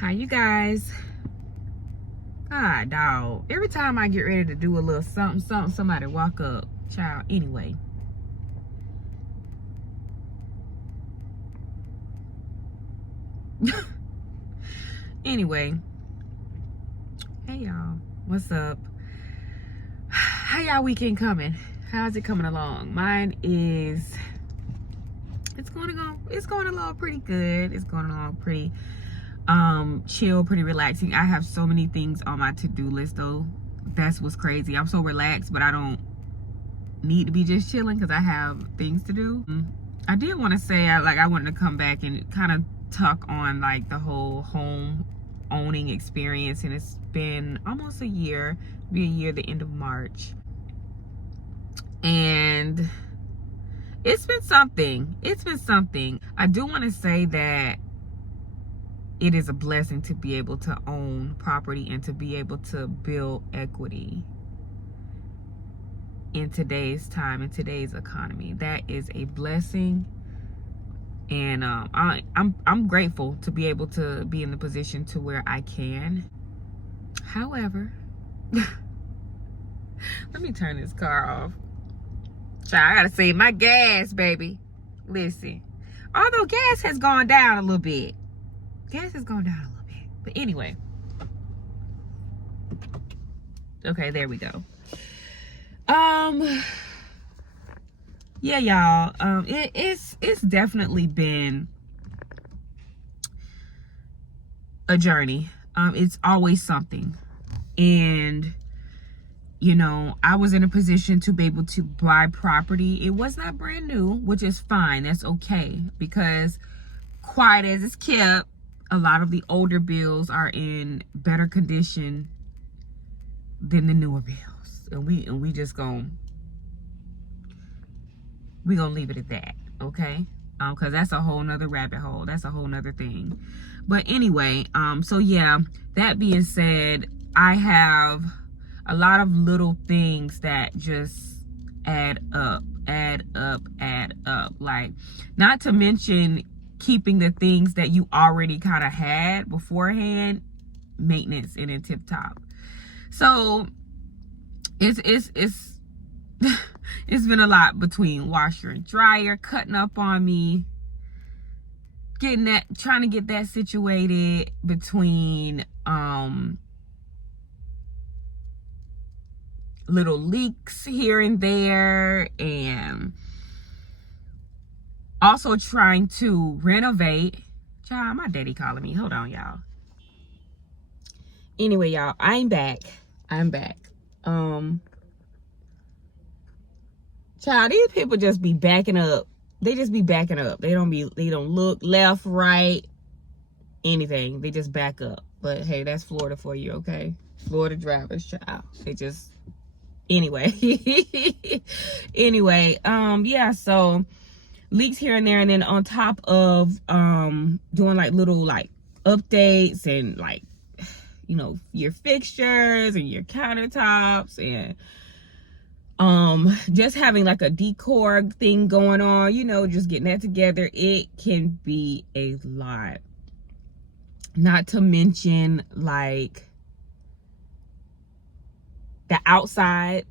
Hi, you guys. God, dog. Every time I get ready to do a little something, somebody walk up. Child, anyway. Anyway. Hey, y'all. What's up? How y'all weekend coming? How's it coming along? Mine is... It's going along pretty good. It's going along pretty... chill, pretty relaxing. I have so many things on my to-do list though. That's what's crazy. I'm so relaxed, but I don't need to be just chilling because I have things to do. I did want to say I wanted to come back and kind of talk on like the whole home owning experience, and it's been almost a year. It'll be a year the end of March, and it's been something. I do want to say that it is a blessing to be able to own property and to be able to build equity in today's time, in today's economy. That is a blessing, and I'm grateful to be able to be in the position to where I can. However, let me turn this car off. Child, I gotta save my gas, baby. Listen, although gas has gone down a little bit. Gas has gone down a little bit. But anyway. Okay, there we go. Yeah, y'all. It's definitely been a journey. It's always something. And you know, I was in a position to be able to buy property. It was not brand new, which is fine. That's okay. Because quiet as it's kept, a lot of the older bills are in better condition than the newer bills, and we just gonna leave it at that, okay? Because that's a whole nother rabbit hole. That's a whole nother thing. But anyway, so yeah. That being said, I have a lot of little things that just add up. Like, not to mention keeping the things that you already kind of had beforehand maintenance and in tip top. So it's it's been a lot between washer and dryer cutting up on me, trying to get that situated, between little leaks here and there, and also trying to renovate. Child, my daddy calling me. Hold on, y'all. Anyway, y'all, I'm back. Child, these people just be backing up. They just be backing up. They don't look left, right, anything. They just back up. But hey, that's Florida for you, okay? Florida drivers, child. They just... Anyway. Yeah, so leaks here and there, and then on top of doing like little like updates and like, you know, your fixtures and your countertops, and just having like a decor thing going on, you know, just getting that together. It can be a lot. Not to mention like the outside.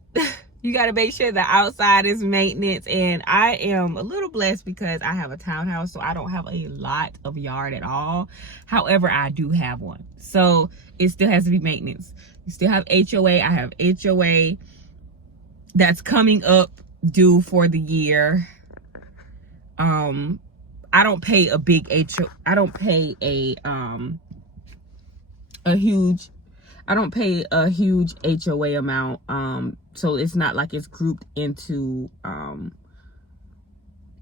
You got to make sure the outside is maintenance. And I am a little blessed because I have a townhouse, so I don't have a lot of yard at all. However, I do have one, so it still has to be maintenance. You still have HOA. I have HOA that's coming up due for the year. I don't pay a big HOA. I don't pay a huge HOA amount. So it's not like it's grouped into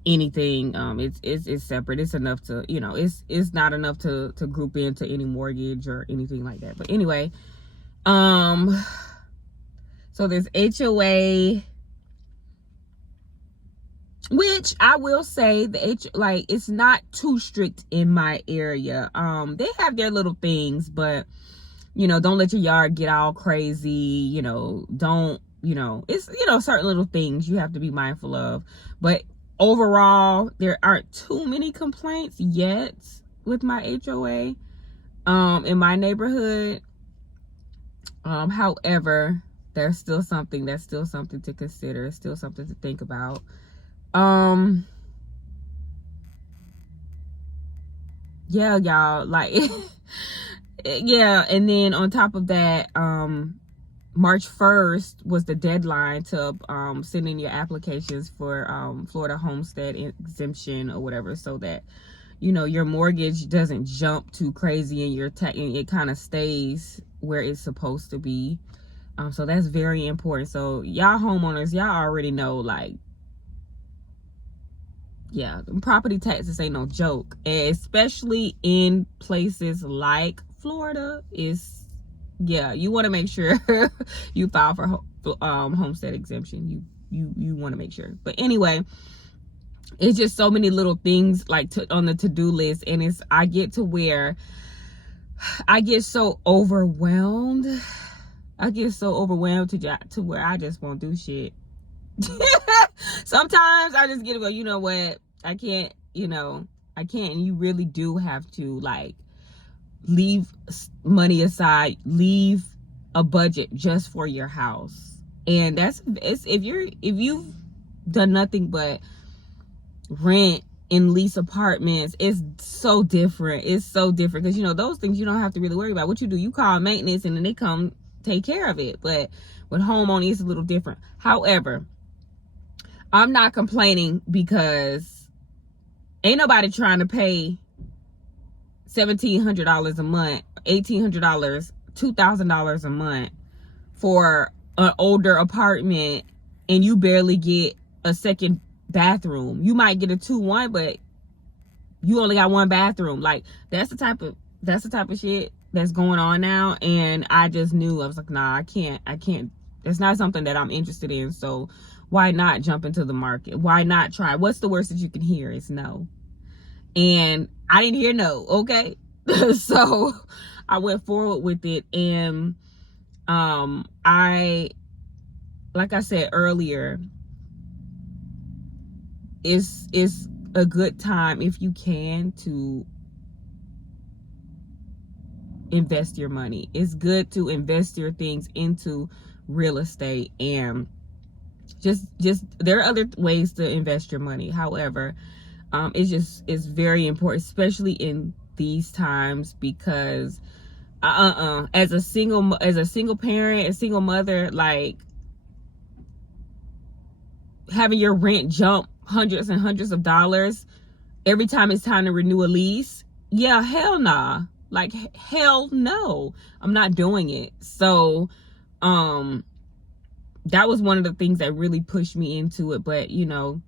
anything. It's separate. It's enough to, you know, it's not enough to group into any mortgage or anything like that. But anyway, so there's HOA, which I will say it's not too strict in my area. They have their little things, but you know, don't let your yard get all crazy. You know, don't, you know, it's, you know, certain little things you have to be mindful of. But overall, there aren't too many complaints yet with my HOA. in my neighborhood. However, that's still something to consider. It's still something to think about. Yeah, y'all, like yeah, and then on top of that, March 1st was the deadline to send in your applications for Florida homestead exemption or whatever, so that your mortgage doesn't jump too crazy and and it kind of stays where it's supposed to be. So that's very important. So y'all homeowners, y'all already know, like, yeah, property taxes ain't no joke, and especially in places like Florida. You want to make sure you file for homestead exemption. You want to make sure. But anyway, it's just so many little things like on the to-do list, and I get to where I get so overwhelmed. To where I just won't do shit. Sometimes I just get to go, you know what? I can't. And you really do have to, like, leave money aside, leave a budget just for your house. And if you've done nothing but rent and lease apartments, it's so different. Because those things you don't have to really worry about. What you do, you call maintenance and then they come take care of it. But with homeowning, it's a little different. However, I'm not complaining, because ain't nobody trying to pay $1,700 a month, $1,800, $2,000 a month for an older apartment, and you barely get a second bathroom. You might get a 2-1, but you only got one bathroom. Like, that's the type of shit that's going on now. And I just knew, I was like, nah, I can't. It's not something that I'm interested in. So why not jump into the market? Why not try? What's the worst that you can hear? Is no. And I didn't hear no. Okay. So I went forward with it. And like I said earlier, it's a good time, if you can, to invest your money. It's good to invest your things into real estate, and just there are other ways to invest your money. However, it's very important, especially in these times, because as a single parent, a single mother, like, having your rent jump hundreds and hundreds of dollars every time it's time to renew a lease, yeah, hell nah. Like, hell no, I'm not doing it. So that was one of the things that really pushed me into it. But it's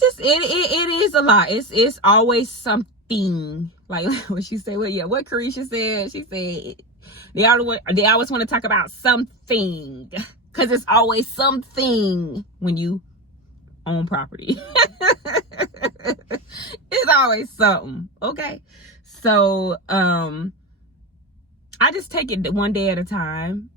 just it is a lot. It's always something, like what she said. What Carisha said. She said they always want to talk about something, because it's always something when you own property. It's always something. Okay, so I just take it one day at a time.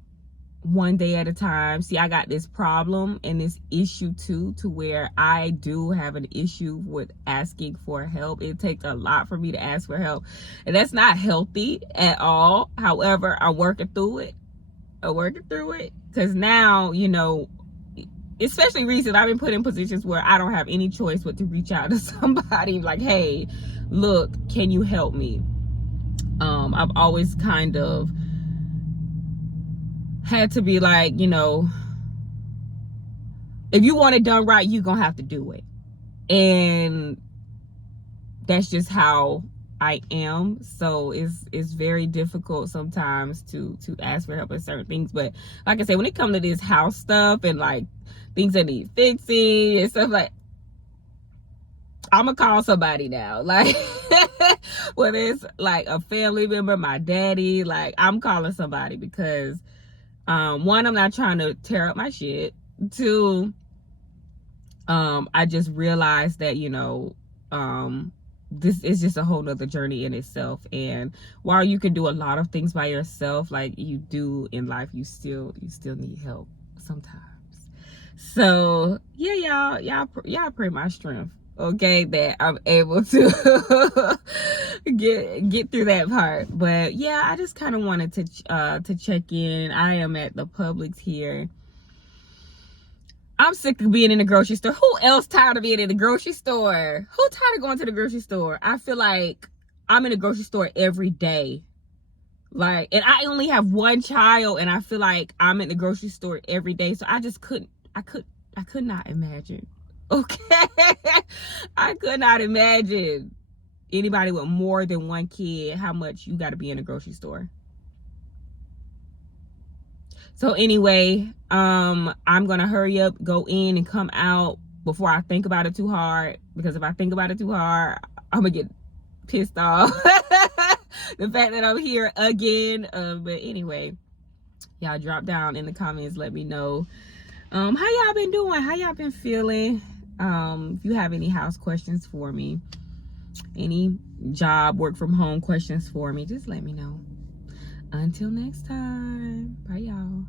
See, I got this problem and this issue too, to where I do have an issue with asking for help. It takes a lot for me to ask for help, and that's not healthy at all. However, I'm working through it, because now, especially recently, I've been put in positions where I don't have any choice but to reach out to somebody, like, hey, look, can you help me? I've always kind of had to be like, if you want it done right, you're gonna have to do it. And that's just how I am. So it's very difficult sometimes to ask for help with certain things. But like I said, when it comes to this house stuff and like things that need fixing and stuff, like, I'm gonna call somebody now. Like, whether it's like a family member, my daddy, like, I'm calling somebody, because one, I'm not trying to tear up my shit. Two, I just realized that, this is just a whole nother journey in itself. And while you can do a lot of things by yourself, like you do in life, you still need help sometimes. So yeah, y'all pray my strength, okay, that I'm able to get through that part. But yeah, I just kind of wanted to check in. I am at the Publix here. I'm sick of being in the grocery store. Who else tired of being in the grocery store? Who tired of going to the grocery store? I feel like I'm in the grocery store every day. Like, and I only have one child, and I feel like I'm in the grocery store every day. So I just could not imagine. Okay. I could not imagine anybody with more than one kid, how much you got to be in the grocery store. So anyway, I'm going to hurry up, go in and come out before I think about it too hard. Because if I think about it too hard, I'm going to get pissed off. The fact that I'm here again. But anyway, y'all drop down in the comments. Let me know how y'all been doing. How y'all been feeling? If you have any house questions for me, any job, work from home questions for me, just let me know. Until next time. Bye, y'all.